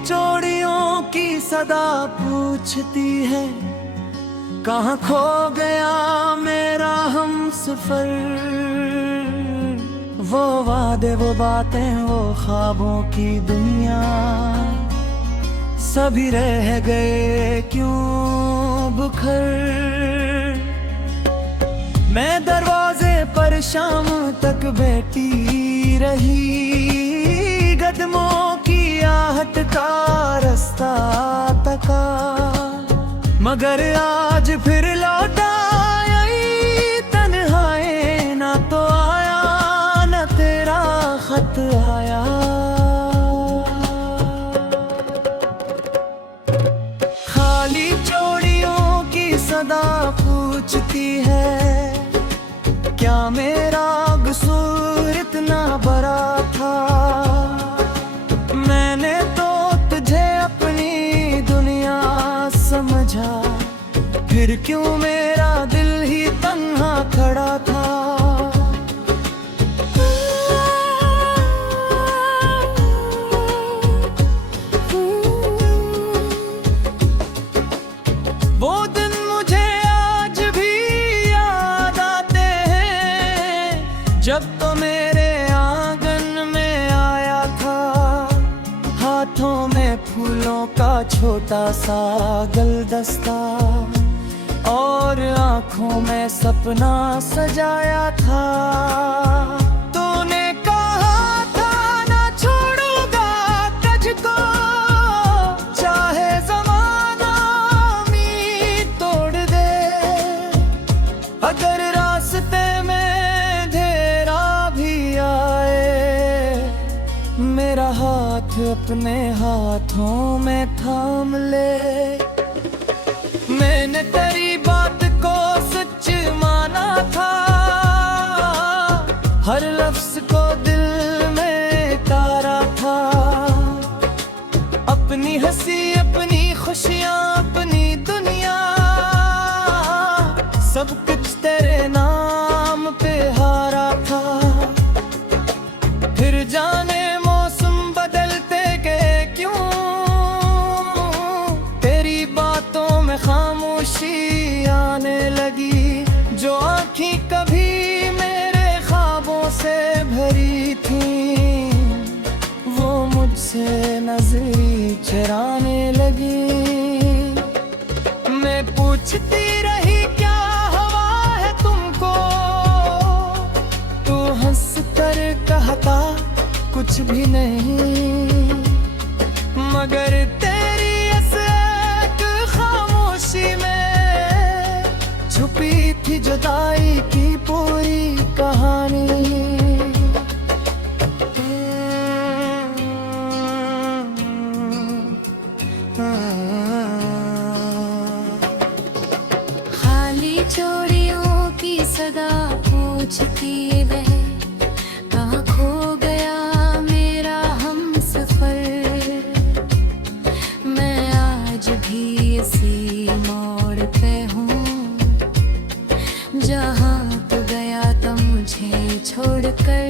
चोड़ियों की सदा पूछती है, कहाँ खो गया मेरा हमसफर। वो वादे, वो बातें, वो ख्वाबों की दुनिया, सभी रह गए क्यों बुखर। मैं दरवाजे पर शाम तक बैठी रही, कदमों की आहट का रास्ता तका, मगर आज फिर लौटा आई तन्हाई। ना तो आया ना तेरा खत आया, खाली चोड़ियों की सदा पूछती है, क्या मेरा कसूर इतना बड़ा था। मैंने तो तुझे अपनी दुनिया समझा, फिर क्यों मेरा दिल ही तन्हा खड़ा था। वो दिन मुझे आज भी याद आते हैं, जब तो मेरे आंगन में आया था, हाथों में फूलों का छोटा सा गुलदस्ता, और आंखों में सपना सजाया था। तूने कहा था ना छोड़ूंगा तुझको, चाहे ज़माना उम्मीद तोड़ दे। अगर रास्ते में अंधेरा भी आए, मेरा हाथ अपने हाथों में थाम ले। मैंने तेरी बात को सच माना था, हर लफ्ज को दिल में उतारा था। अपनी हंसी, अपनी खुशियाँ, अपनी दुनिया, सब कुछ तेरे नाम पे हारा था। फिर जाने मौसम बदलते गए क्यों, तेरी बातों में खामोशी आने लगी। जो आँखें कभी मेरे ख्वाबों से भरी थी, वो मुझसे नजरें चुराने लगी। मैं पूछती रही क्या हवा है तुमको, तू हंस कर कहता कुछ भी नहीं, मगर तेरी इस एक खामोशी में छुपी थी जुदाई की पूरी कहानी। खाली चोड़ियों की सदा पूछती है, कहाँ खो गया मेरा हमसफर। मैं आज भी इसी मोड़ पे हूँ, जहाँ तू गया था मुझे छोड़कर।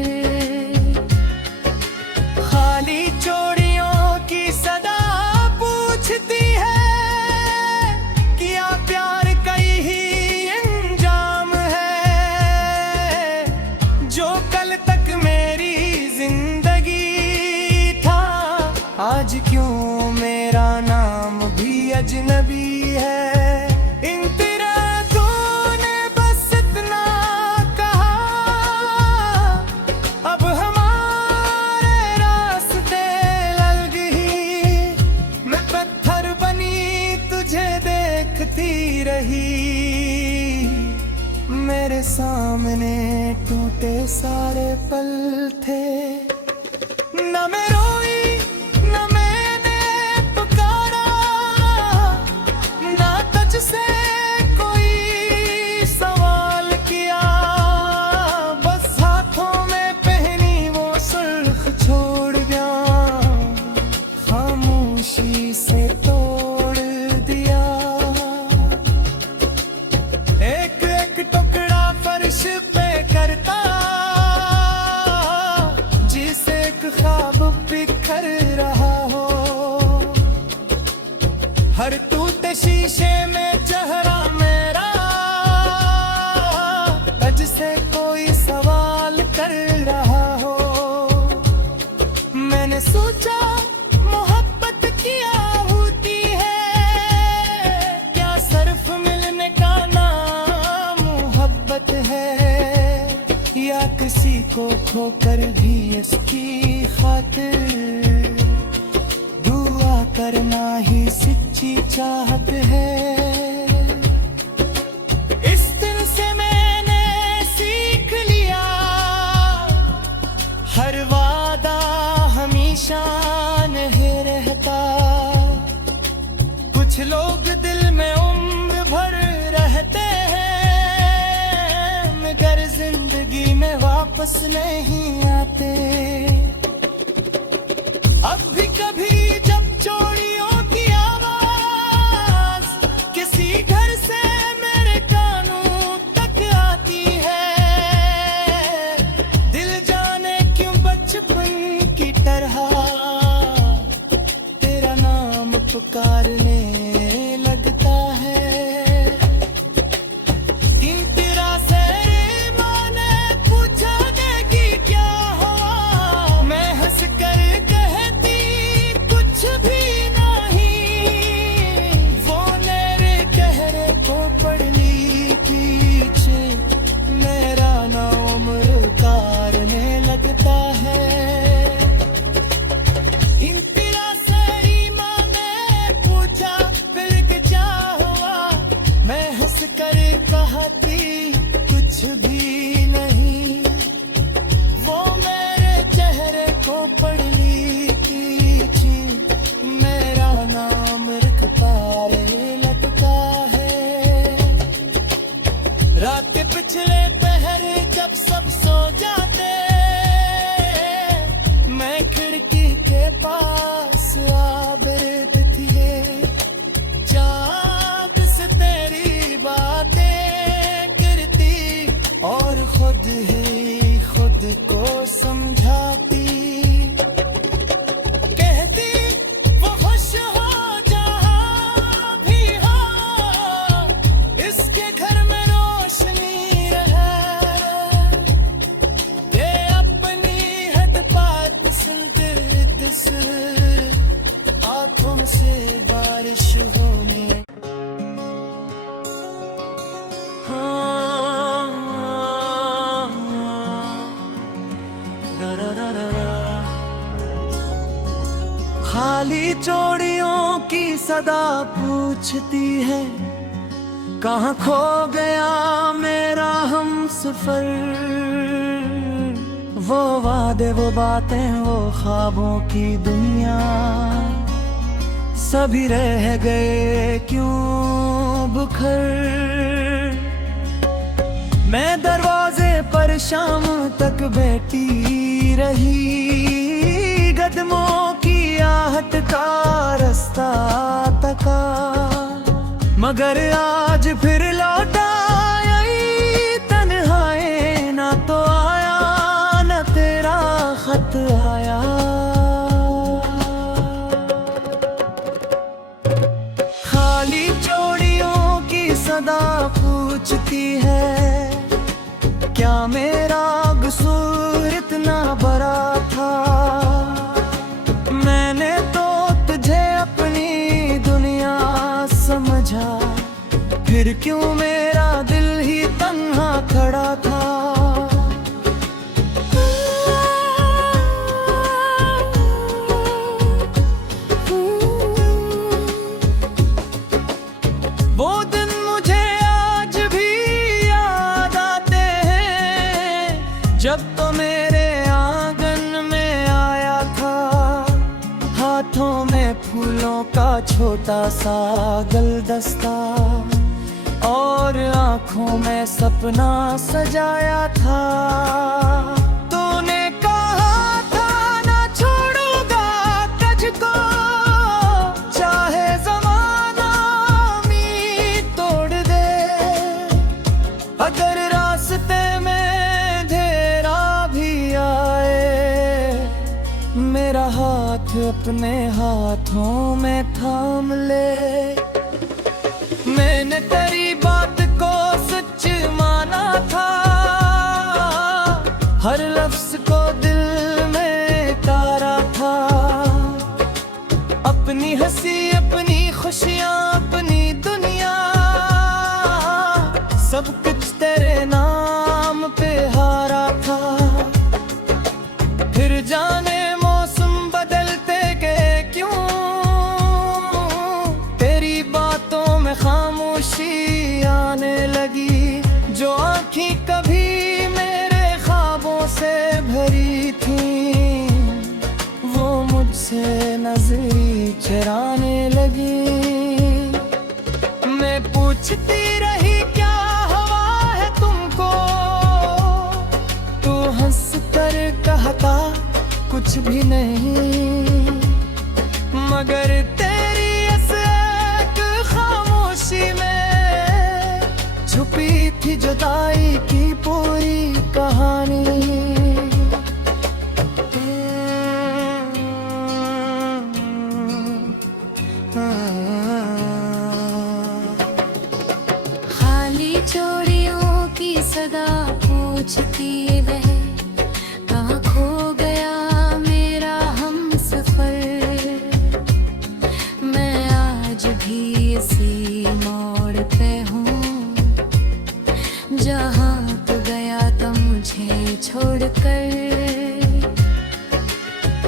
खाली चोड़ियों की सदा पूछती है, किया प्यार का ही अंजाम है। जो कल तक मेरी जिंदगी था, आज क्यों मेरा नाम भी अजनबी है। इन तेरा तूने बस इतना कहा, अब हमारे रास्ते अलग ही। मैं पत्थर बनी तुझे देखती रही, मेरे सामने टूटे सारे पल थे। न मैं रोई न मैंने पुकारा, ना तुझसे कोई सवाल किया। बस हाथों में पहनी वो सुर्ख छोड़ गया, खामोशी से तोड़ दिया। एक एक टुकड़ा फर्श पे करता, जिसे एक ख्वाब पिघ टूटे शीशे में चेहरा मेरा, तुझसे कोई सवाल कर रहा हो। मैंने सोचा मोहब्बत क्या होती है, क्या सिर्फ मिलने का नाम मोहब्बत है, या किसी को खोकर भी इसकी खातिर दुआ करना ही सच्ची चाहत है। इस दिन से मैंने सीख लिया, हर वादा हमेशा नहीं रहता। कुछ लोग दिल में उम्र भर रहते हैं, मगर जिंदगी में वापस नहीं आते। अब भी कभी जब चोरियों की आवाज किसी घर से मेरे कानों तक आती है, दिल जाने क्यों बचपन की तरह तेरा नाम पुकारने लगता है। दिन तेरा से माँ ने पूछा देगी क्या हुआ, मैं हंस कर कहती कुछ भी नहीं। वो मेरे गहरे को पढ़ ली पीछे, मेरा नाम उम्र कारने लगता है। इंतरा सरी माँ ने पूछा फिर क्या हुआ, मैं हंस कर कहती कुछ भी नहीं। वो मेरे चेहरे को पढ़ ली पीछे, मेरा नाम रख पारे लगता है। रात के पिछले पहर जब सब सो जाते, मैं खिड़की के पास आबिद थी, चाँद से तेरी बातें करती और खुद ही खुद को समझाती। कहती वो खुश हो जहाँ भी हो, इसके घर में रोशनी रहे, ये अपनी हद बात सुनते दिस आँखों से बारिश होने। खाली चोड़ियों की सदा पूछती है, कहाँ खो गया मेरा हमसफर। वो वादे वो बातें वो ख्वाबों की दुनिया, सभी रह गए क्यों बुखर। मैं दरवाजे पर शाम तक बैठी रही, कदमों की आहट का रास्ता तका, मगर आज फिर लौटा आई तन्हाई। ना तो आया न तेरा खत आया, खाली चोड़ियों की सदा पूछती है, क्या मेरा कसूर इतना बड़ा था। मैंने तो तुझे अपनी दुनिया समझा, फिर क्यों मेरा दिल ही तन्हा खड़ा था। वो दिन मुझे आज भी याद आते हैं, जब तो मेरे आंगन में आया था, हाथों में फूलों का छोटा सा गुलदस्ता, और आंखों में सपना सजाया था। तूने कहा था ना छोड़ूंगा तुझको, चाहे ज़माना उम्मीद तोड़ दे। अगर रास्ते में अंधेरा भी आए, मेरा हाथ अपने हाथों में थाम ले। मैंने तेरी बात को सच माना था, हर लफ्ज को दिल में तारा था। अपनी हंसी अपनी खुशियां अपनी दुनिया, सब कुछ तेरे नाम पे हारा था। फिर जाने मौसम बदलते गए क्यों, तेरी बातों में खामोशी आने लगी। जो आँखें कभी मेरे ख्वाबों से भरी थी, वो मुझसे नजरें चुराने लगी। मैं पूछती रही क्या हवा है तुमको, तू हंस कर कहता कुछ भी नहीं। मगर तेरी इस एक खामोशी में छुपी थी जुदाई की पूरी कहानी। खाली चोरियों की सदा पूछती वह, कहाँ खो गया मेरा हमसफर। मैं आज भी इसी मोड़ पे हूँ, जहाँ तू गया था मुझे छोड़कर।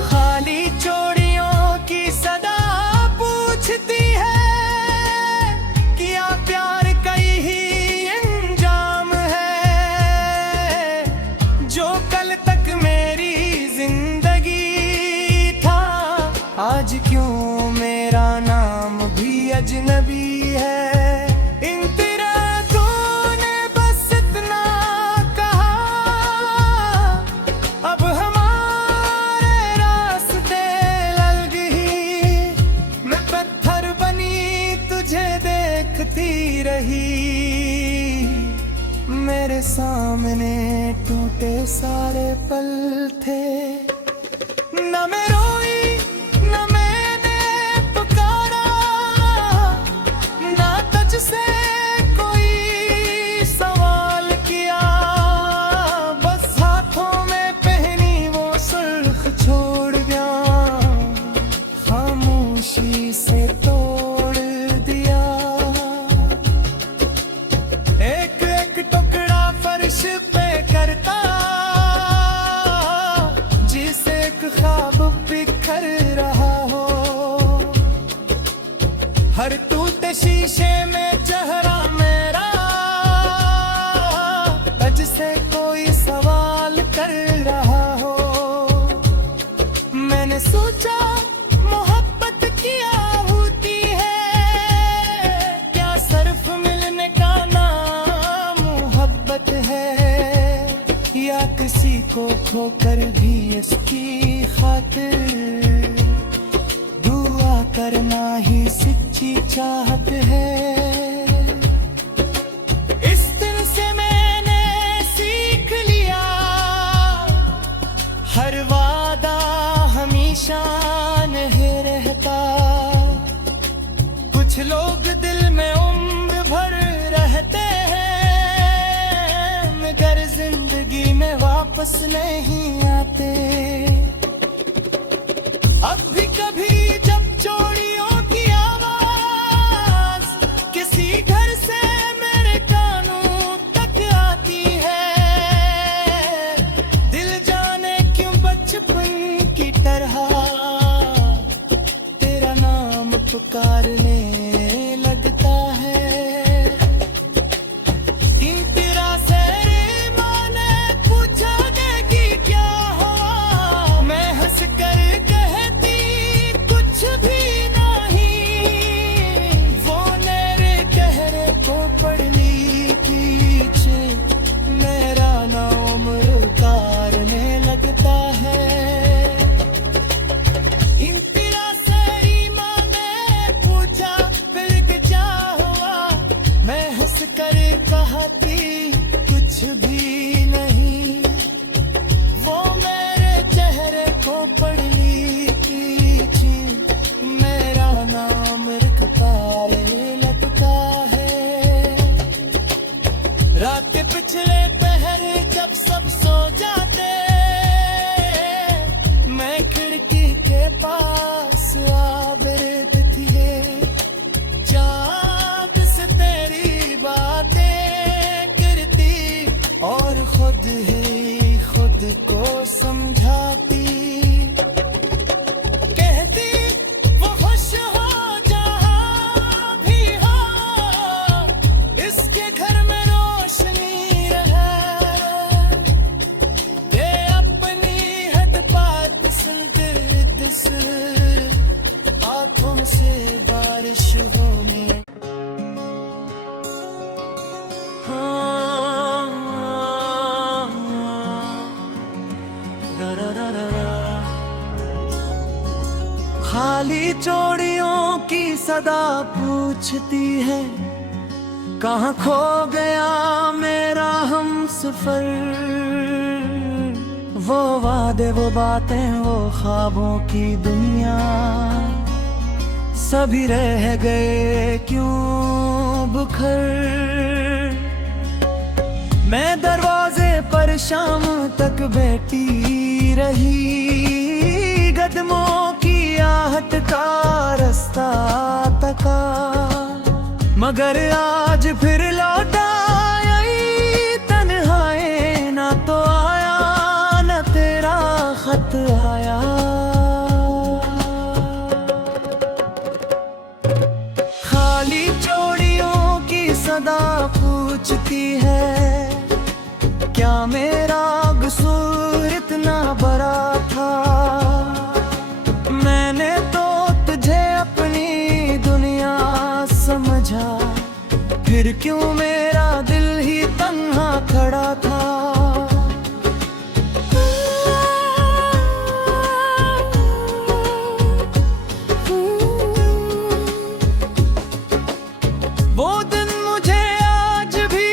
खाली चोरियों की सदा पूछती है, किया प्यार का यही अंजाम है। जो कल तक मेरी जिंदगी था, आज क्यों मेरा नाम भी अजनबी है। इन तेरा तूने बस इतना कहा, अब हमारे रास्ते अलग ही। मैं पत्थर बनी तुझे देखती रही, मेरे सामने टूटे सारे पल थे। न मैं रोई न मैंने पुकारा, ना तुझसे कोई सवाल किया। बस हाथों में पहनी वो सुर्ख छोड़ गया, खामोशी से तोड़ दिया। एक एक टुकड़ा फर्श पे करता, जिसे एक ख्वाब बिखर रहा हो। हर टूटे शीशे में चेहरा मेरा, तुझसे कोई सवाल कर रहा हो। मैंने सोचा मोहब्बत क्या होती है, क्या सिर्फ मिलने का नाम मोहब्बत है, या किसी को खोकर भी इसकी खातिर दुआ करना ही सच्ची चाहत है। इस दिन से मैंने सीख लिया, हर वादा हमेशा नहीं रहता। कुछ लोग दिल में उम्र भर रहते हैं, मगर जिंदगी में वापस नहीं आते। अब भी कभी जब चोरियों की आवाज किसी घर से मेरे कानों तक आती है, दिल जाने क्यों बचपन की तरह तेरा नाम पुकारने लगता है। दिन तेरा सरे माने पूछा कि क्या हुआ, मैं हंस कर कहती कुछ भी नहीं। वो मेरे चेहरे को पढ़ ली पीछे, मेरा ना उम्र उतारने लगता है। इन तेरा सरी माने पूछा फिर क्या हुआ, मैं हंस कर कहती कुछ भी नहीं। वो मेरे चेहरे को पढ़ ली पीछे, मेरा नाम पुकारने लगता है। सदा पूछती है, कहाँ खो गया मेरा हमसफर। वो वादे, वो बातें, वो ख्वाबों की दुनिया, सभी रह गए क्यों बुखर। मैं दरवाजे पर शाम तक बैठी रही, कदमों की आहट का रास्ता तका, मगर आज फिर लौट आई तन्हाई। ना तो आया न तेरा खत आया, खाली चोड़ियों की सदा पूछती है, क्या मेरा कसूर इतना बड़ा था। मैंने तो तुझे अपनी दुनिया समझा, फिर क्यों मेरा दिल ही तन्हा खड़ा था। वो दिन मुझे आज भी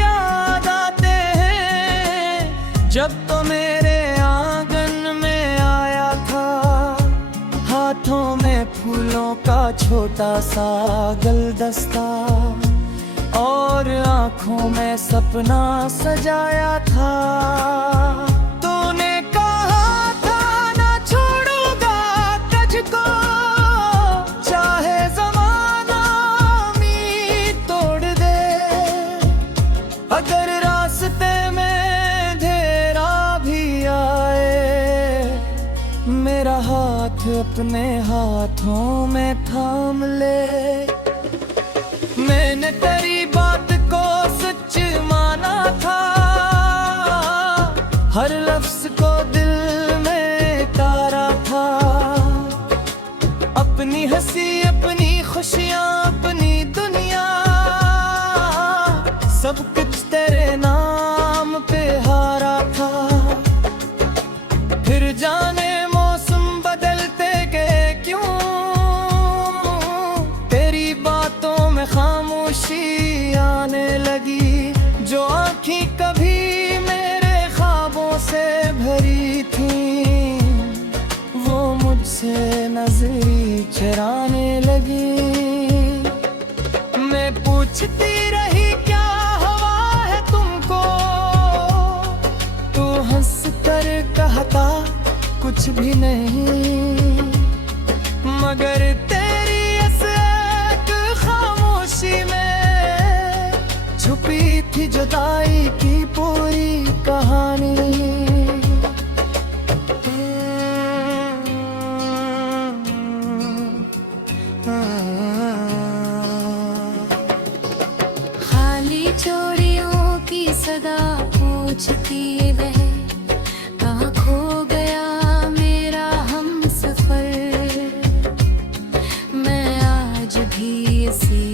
याद आते हैं, जब तो मेरे आंगन में आया था। हाथों में फूलों का छोटा सा गुलदस्ता, और आंखों में सपना सजाया था। तूने कहा था ना छोड़ूंगा तुझको, चाहे ज़माना उम्मीद तोड़ दे। अगर रास्ते में अंधेरा भी आए, मेरा हाथ अपने हाथों में थाम ले। मैंने तेरी बात को सच माना था, हर लफ्ज को दिल में तारा था। अपनी हंसी, अपनी खुशियाँ, अपनी दुनिया, सब कुछ तेरे नाम पे हारा था। फिर जाने मौसम बदलते गए क्यों, तेरी बातों में खामोशी आने लगी। जो आँखें कभी मेरे ख्वाबों से भरी थी, वो मुझसे नजरें चुराने लगी। मैं पूछती रही क्या हुआ है तुमको, तू हंस कर कहता कुछ भी नहीं। मगर तेरी इस एक खामोशी में छुपी थी जुदाई की पूरी कहानी। खाली चोड़ियों की सदा पूछती वह, कहाँ खो गया मेरा हमसफर। मैं आज भी इसी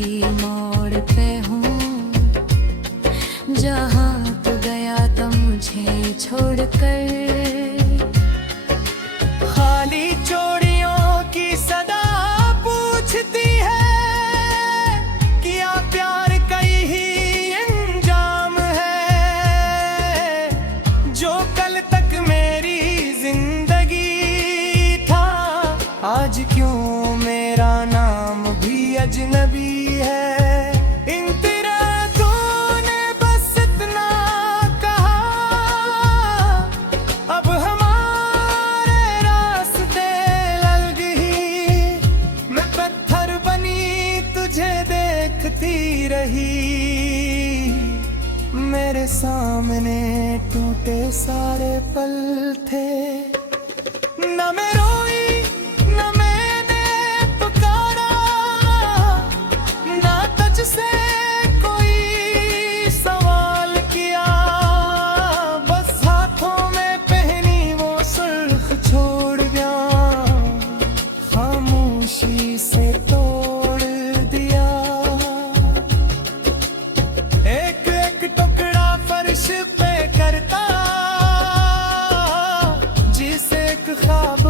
मोड़ पे हूँ, जहाँ तू गया था मुझे छोड़कर। खाली चोड़ियों की सदा पूछती है, किया प्यार का ही अंजाम है। जो कल तक मेरी जिंदगी था, आज क्यों मेरा नाम भी अजनबी है। इन तेरा तूने बस इतना कहा, अब हमारे रास्ते अलग ही। मैं पत्थर बनी तुझे देखती रही, मेरे सामने टूटे सारे पल थे। न मैं रोई, न मैंने पुकारा, ना तुझसे कोई सवाल किया। बस हाथों में पहनी वो सुर्ख छोड़ गया, खामोशी से तोड़ दिया। एक एक टुकड़ा फर्श पे करता, जिसे एक ख्वाब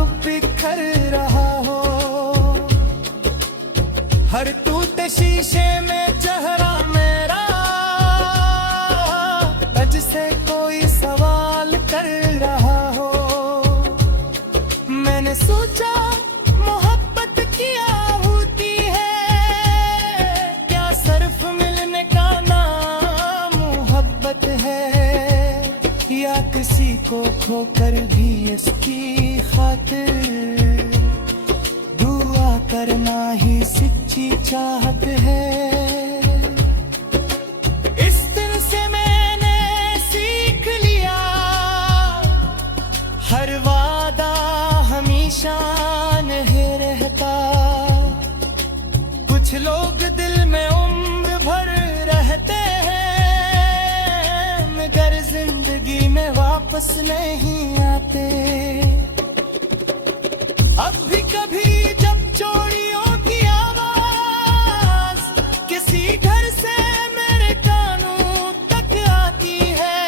को खोकर भी इसकी खातिर दुआ करना ही सच्ची चाहत है। इस दिन से मैंने सीख लिया, हर वादा हमेशा नहीं रहता। कुछ लोग दिल में उम्र भर रहते हैं, मगर जिंदगी में वापस नहीं आते। अब भी कभी जब चोरियों की आवाज किसी घर से मेरे कानों तक आती है,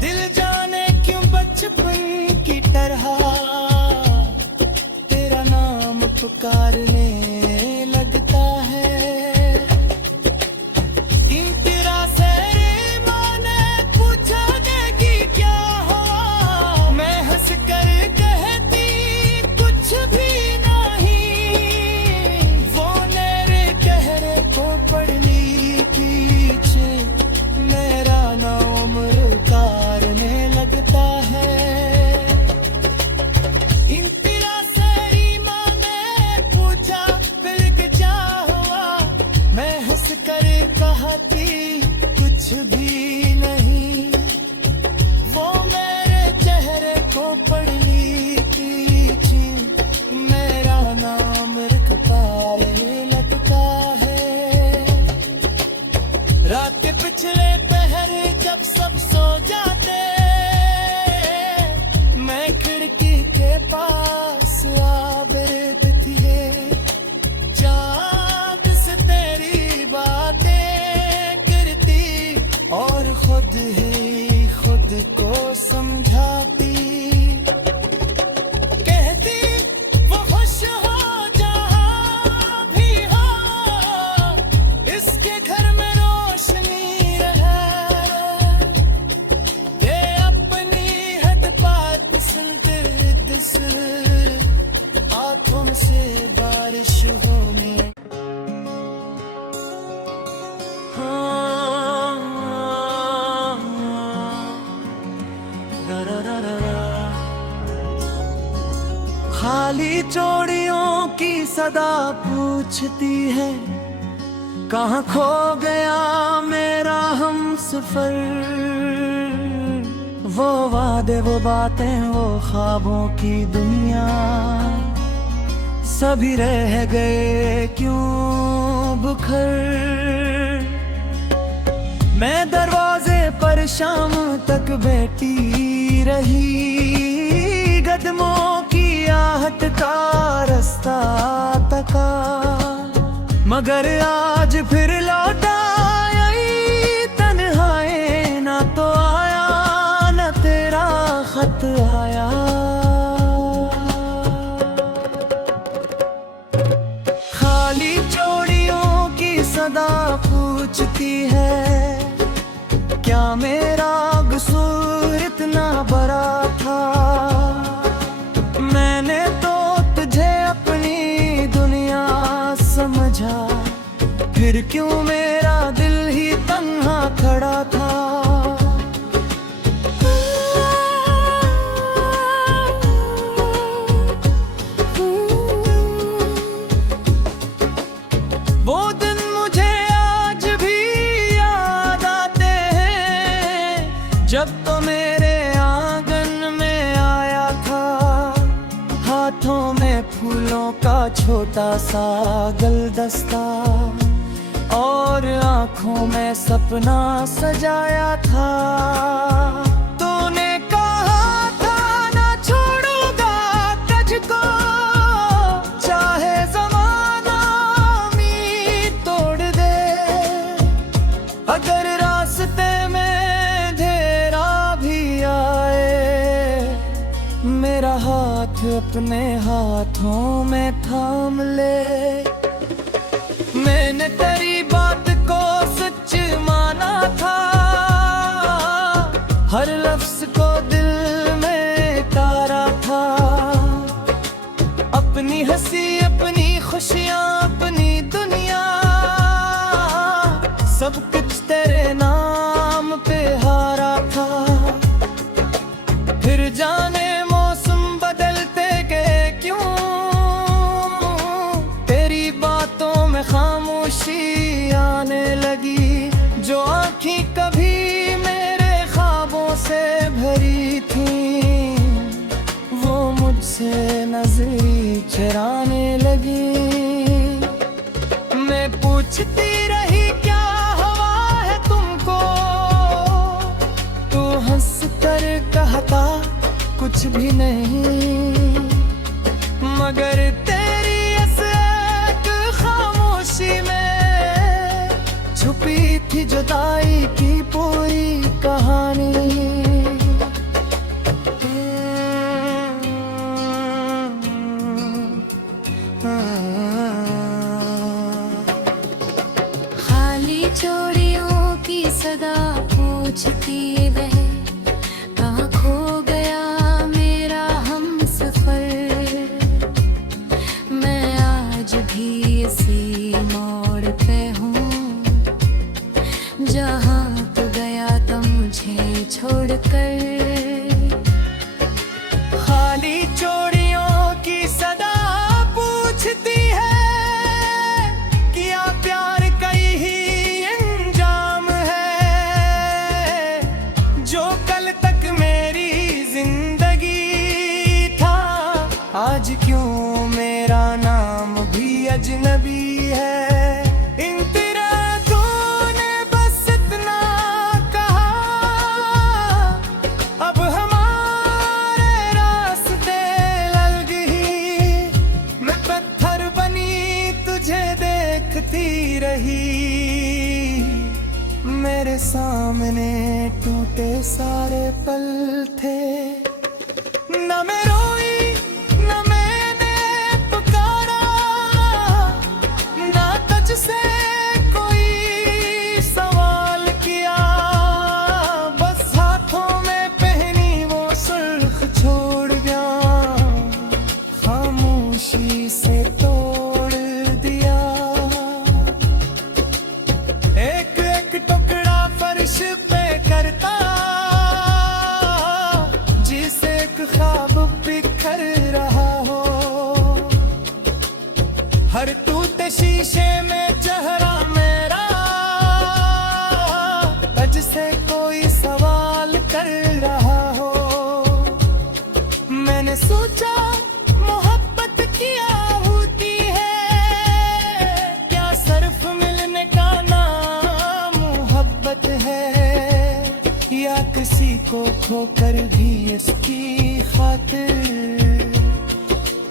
दिल जाने क्यों बचपन की तरह तेरा नाम पुकारने लगता है। इन तेरा से माँ ने पूछा कि क्या हुआ, मैं हंस कर कहती कुछ भी नहीं। वो मेरे चेहरे को पढ़ ली पीछे, मेरा ना उम्र कारने लगता है। इन तेरा से माँ ने पूछा फिर क्या हुआ, मैं हंस कर कहती कुछ भी नहीं। वो मेरे चेहरे को पढ़ ली पीछे, मेरा नाम रख पारे लगता है। रात पिछले पहर जब सब सो जाते, मैं खिड़की के पास आ बैठती है। चाँद से तेरी बातें करती और खुद ही खुद को समझाती। कहती वो खुश हो जहाँ भी हो, इसके घर में रोशनी रहे। ये अपनी हद बात सुनते दिस आँखों से बारिश होने। खाली चोड़ियों की सदा पूछती है, कहाँ खो गया मेरा हम सफर। वो वादे वो बातें वो ख्वाबों की दुनिया, सभी रह गए क्यों बुखर। मैं दरवाजे पर शाम तक बैठी रही, कदमों की आहट का रास्ता तका, मगर आज फिर लौटा आई तन्हाई। ना तो आया ना तेरा खत आया। खाली चोड़ियों की सदा पूछती है, क्या मेरा कसूर इतना बड़ा था। मैंने तो तुझे अपनी दुनिया समझा, फिर क्यों मेरा दिल ही तन्हा खड़ा था। वो दिन मुझे आज भी याद आते हैं, जब तो मेरे आंगन में आया था। हाथों में फूलों का छोटा सा गुलदस्ता और आंखों में सपना सजाया था। तूने कहा था ना छोड़ूंगा तुझको, चाहे ज़माना उम्मीद तोड़ दे। अगर रास्ते में अंधेरा भी आए, मेरा हाथ अपने हाथों में थाम ले। मैंने तेरी बात को सच माना था, हर लफ्ज को दिल में तारा था। अपनी हंसी अपनी खुशियाँ अपनी दुनिया, सब कुछ तेरे नाम पे हारा था। से नजरी चराने लगी। मैं पूछती रही क्या हवा है तुमको, तू हंस कर कहता कुछ भी नहीं, मगर तेरी इस एक खामोशी में छुपी थी जुदाई की पूरी कहानी। खाली चोरियों की सदा पूछती वह, कहाँ खो गया मेरा हमसफर। मैं आज भी इसी मोड़ पे हूँ, जहाँ तू गया तो मुझे छोड़कर। खाली चोरियों की सदा पूछती है, किया प्यार का ही अंजाम है। जो कल तक मेरी जिंदगी था, आज क्यों मेरा नाम भी अजनबी है। इन तिरंगों ने बस इतना कहा, अब हमारे रास्ते अलग ही। मैं पत्थर बनी तुझे देखती रही, मेरे सामने टूटे सारे पल थे। न मैं रोई न मैंने पुकारा, ना तुझसे कोई सवाल किया। बस हाथों में पहनी वो सुर्ख छोड़ गया, खामोशी से तोड़ दिया। एक एक टुकड़ा फर्श पे करता, जिसे एक ख्वाब बिखर रहा हो। हर टूटे शीशे में चेहरा मेरा, तुझसे कोई सवाल कर रहा हो। मैंने सोचा मोहब्बत क्या होती है, क्या सिर्फ मिलने का नाम मोहब्बत है, या किसी को खोकर भी इसकी खातिर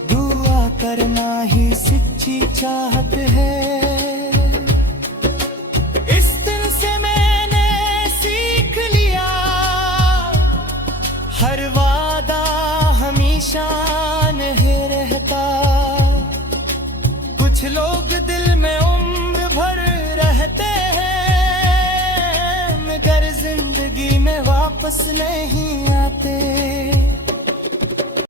दुआ करना ही सच्ची चाहत है। इस दिन से मैंने सीख लिया, हर वादा हमेशा नहीं रहता। कुछ लोग दिल में उम्र भर रहते हैं, मगर जिंदगी में वापस नहीं आते।